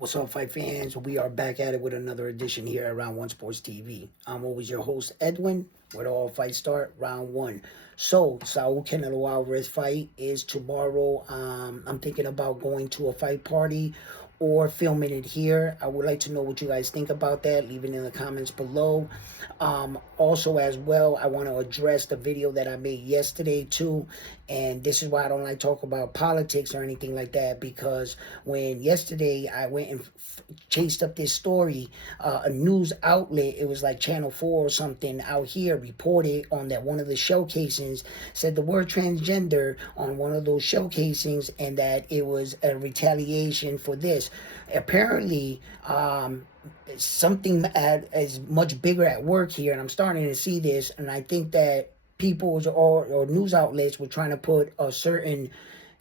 What's up, fight fans? We are back at it with another edition here at Round One Sports TV. I'm always your host, Edwin. Where all fights start, round one. So, Saul Canelo Alvarez fight is tomorrow. I'm thinking about going to a fight party or filming it here. I would like to know what you guys think about that. Leave it in the comments below. Also, as well, I want to address the video that I made yesterday too. And this is why I don't like talk about politics or anything like that, because when yesterday I went and chased up this story, a news outlet, it was like Channel 4 or something out here, reported on that one of the show casings said the word transgender on one of those show casings, and that it was a retaliation for this. Apparently, something is much bigger at work here, and I'm starting to see this, and I think that people or news outlets were trying to put a certain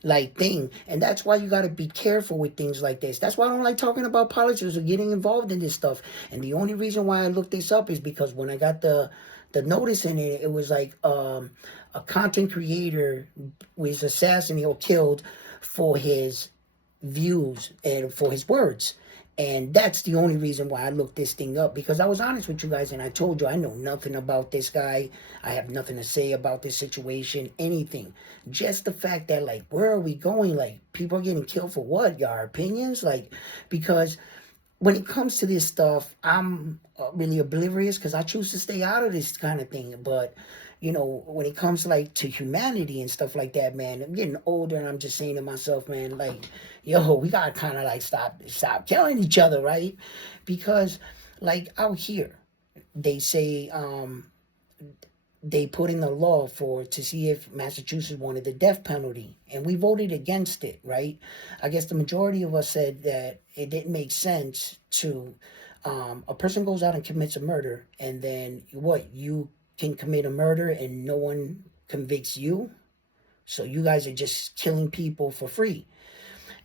like thing, and that's why you got to be careful with things like this. That's why I don't like talking about politics or getting involved in this stuff. And the only reason why I looked this up is because when I got the notice in it, it was like a content creator was assassinated or killed for his views and for his words. And that's the only reason why I looked this thing up, because I was honest with you guys and I told you I know nothing about this guy. I have nothing to say about this situation, anything. Just the fact that, like, where are we going? Like, people are getting killed for what? Your opinions? Like, because when it comes to this stuff, I'm really oblivious because I choose to stay out of this kind of thing. But, you know, when it comes like to humanity and stuff like that, man, I'm getting older and I'm just saying to myself, man, like, yo, we gotta kind of like stop killing each other, right? Because like out here, they say they put in a law for to see if Massachusetts wanted the death penalty, and we voted against it, right? I guess the majority of us said that it didn't make sense to a person goes out and commits a murder, and then what, you can commit a murder and no one convicts you, so you guys are just killing people for free.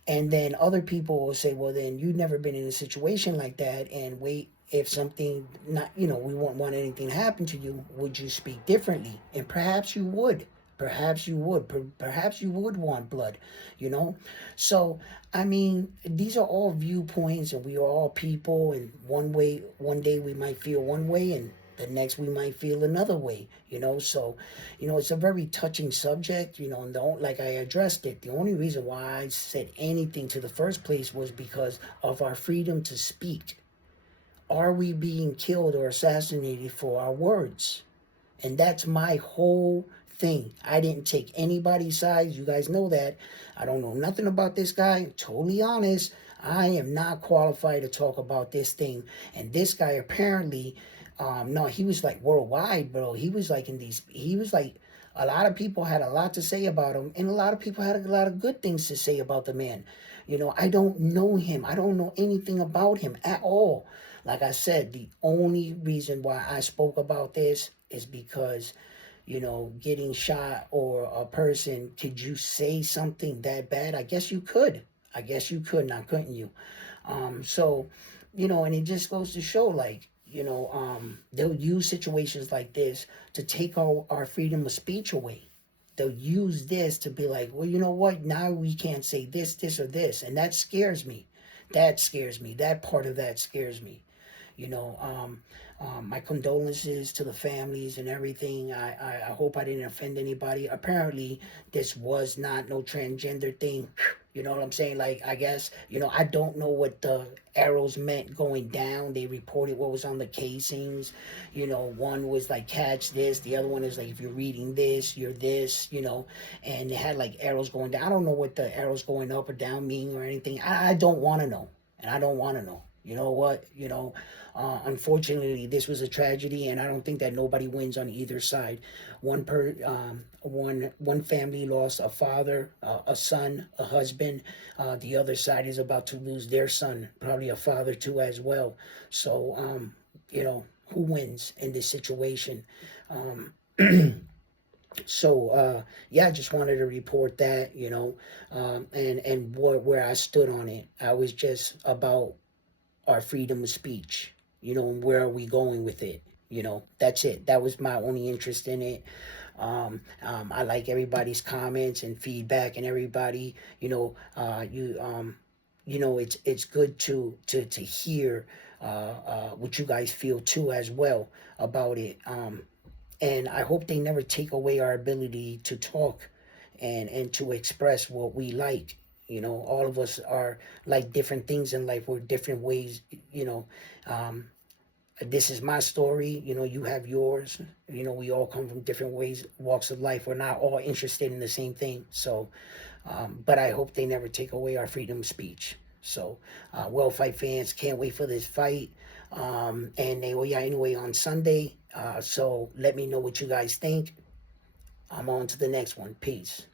And then other people will say, well, then you've never been in a situation like that. And wait, if something not, we won't want anything to happen to you, would you speak differently? And perhaps you would. Perhaps you would. Perhaps you would want blood, you know? So, I mean, these are all viewpoints, and we are all people. And one day we might feel one way, and the next we might feel another way, so it's a very touching subject, and don't, like, I addressed it. The only reason why I said anything to the first place was because of our freedom to speak. Are we being killed or assassinated for our words? And that's my whole thing. I didn't take anybody's side. You guys know that. I don't know nothing about this guy. Totally honest. I am not qualified to talk about this thing. And this guy apparently, no, he was like worldwide, bro. He was like a lot of people had a lot to say about him, and a lot of people had a lot of good things to say about the man. I don't know him. I don't know anything about him at all. Like I said, the only reason why I spoke about this is because, getting shot or a person, could you say something that bad? I guess you could. I guess you could, now couldn't you? So, and it just goes to show, like, they'll use situations like this to take our freedom of speech away. They'll use this to be like, well, you know what? Now we can't say this, or this. And that scares me. That scares me. That part of that scares me. My condolences to the families and everything. I hope I didn't offend anybody. Apparently, this was not no transgender thing. You know what I'm saying? Like, I guess, I don't know what the arrows meant going down. They reported what was on the casings. One was like, catch this. The other one is like, if you're reading this, you're this, and it had like arrows going down. I don't know what the arrows going up or down mean or anything. I don't want to know. And I don't want to know. You know what? Unfortunately, this was a tragedy, and I don't think that nobody wins on either side. One family lost a father, a son, a husband. The other side is about to lose their son, probably a father too as well. So, who wins in this situation? So, yeah, I just wanted to report that, and where I stood on it. I was just about our freedom of speech, and where are we going with it? That's it. That was my only interest in it. I like everybody's comments and feedback, and everybody, it's good to hear what you guys feel too as well about it. And I hope they never take away our ability to talk and to express what we like. All of us are like different things in life. We're different ways. This is my story. You have yours. We all come from different ways, walks of life. We're not all interested in the same thing. So, but I hope they never take away our freedom of speech. So, well, fight fans, can't wait for this fight. And they will, yeah, anyway, on Sunday. So let me know what you guys think. I'm on to the next one. Peace.